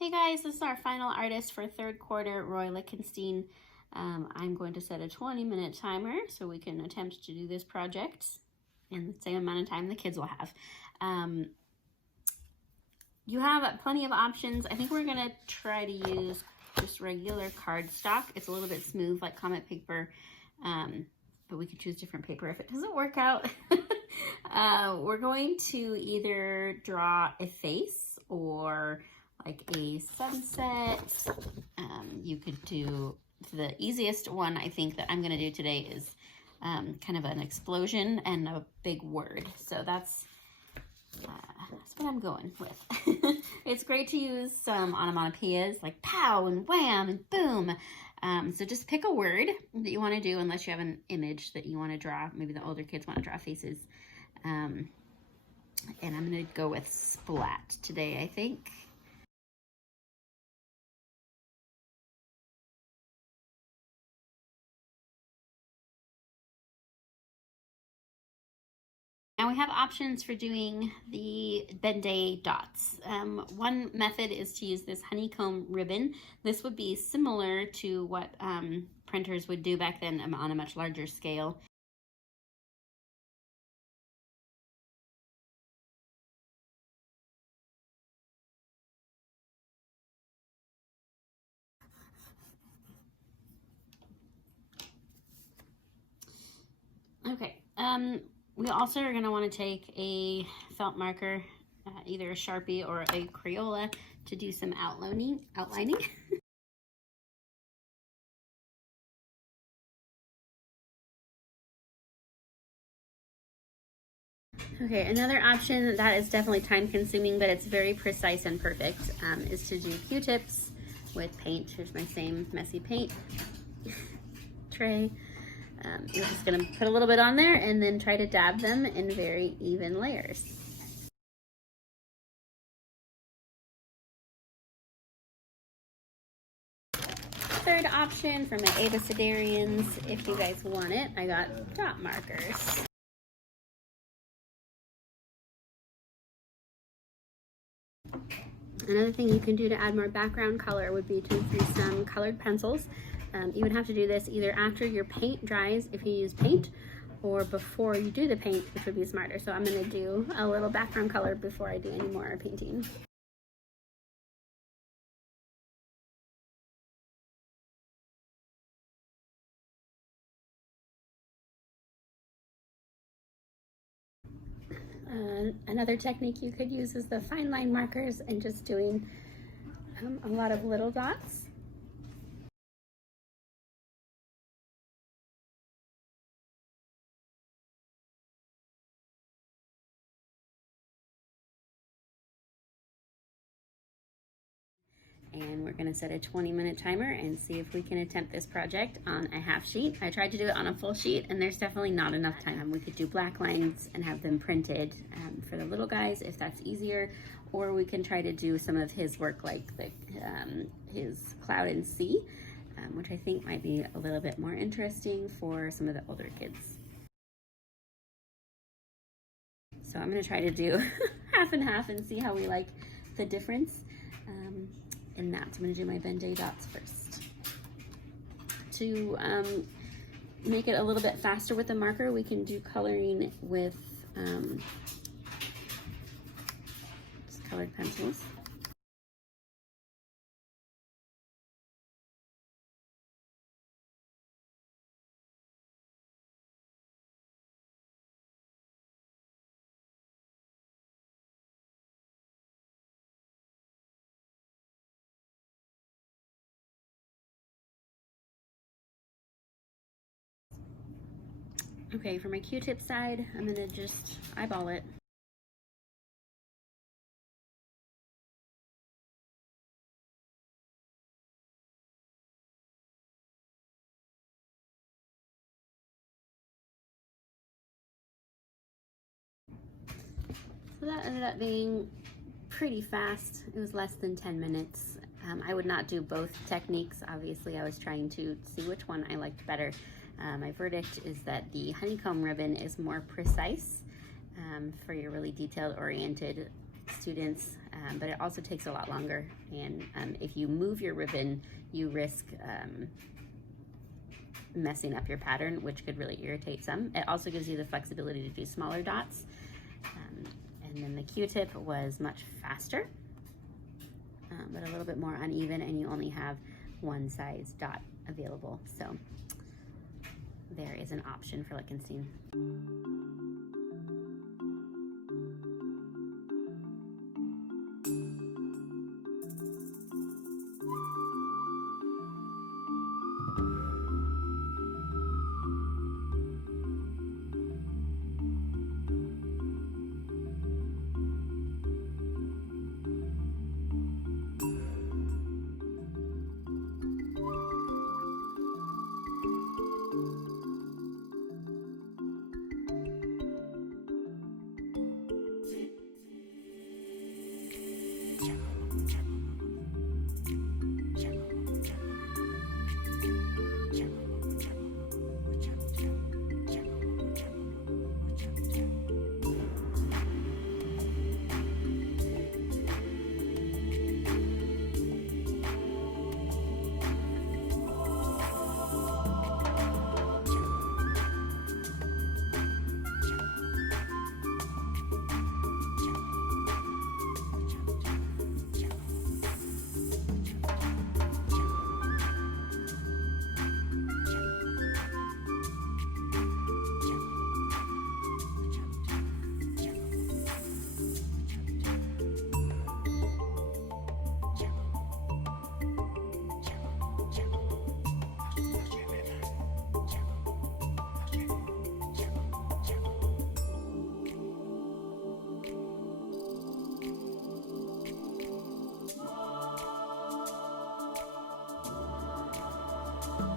Hey guys, this is our final artist for third quarter, Roy Lichtenstein. I'm going to set a 20-minute timer so we can attempt to do this project in the same amount of time the kids will have. You have plenty of options. I think we're going to try to use just regular cardstock. It's a little bit smooth like comic paper, but we can choose different paper if it doesn't work out. We're going to either draw a face or like a sunset. You could do the easiest one. I think that I'm going to do today is kind of an explosion and a big word. So that's what I'm going with. It's great to use some onomatopoeias like pow and wham and boom. So just pick a word that you want to do, unless you have an image that you want to draw. Maybe the older kids want to draw faces. And I'm going to go with splat today, I think. Now we have options for doing the Ben-Day dots. One method is to use this honeycomb ribbon. This would be similar to what printers would do back then on a much larger scale. Okay, we also are going to want to take a felt marker, either a Sharpie or a Crayola, to do some outlining. Okay, another option that is definitely time consuming, but it's very precise and perfect, is to do Q-tips with paint. Here's my same messy paint tray. You're just gonna put a little bit on there and then try to dab them in very even layers. Third option for my abecedarians, if you guys want it, I got dot markers. Another thing you can do to add more background color would be to use some colored pencils. You would have to do this either after your paint dries, if you use paint, or before you do the paint, which would be smarter. So I'm going to do a little background color before I do any more painting. Another technique you could use is the fine line markers and just doing a lot of little dots. And we're going to set a 20-minute timer and see if we can attempt this project on a half sheet. I tried to do it on a full sheet, and there's definitely not enough time. We could do black lines and have them printed for the little guys if that's easier, or we can try to do some of his work like his cloud and sea, which I think might be a little bit more interesting for some of the older kids. So I'm going to try to do half and half and see how we like the difference. In that, I'm going to do my Ben-Day dots first. To make it a little bit faster with the marker, we can do coloring with just colored pencils. Okay, for my Q-tip side, I'm gonna just eyeball it. So that ended up being pretty fast. It was less than 10 minutes. I would not do both techniques. Obviously, I was trying to see which one I liked better. My verdict is that the honeycomb ribbon is more precise for your really detailed oriented students, but it also takes a lot longer. And if you move your ribbon, you risk messing up your pattern, which could really irritate some. It also gives you the flexibility to do smaller dots. And then the Q-tip was much faster, but a little bit more uneven, and you only have one size dot available. So there is an option for Lichtenstein.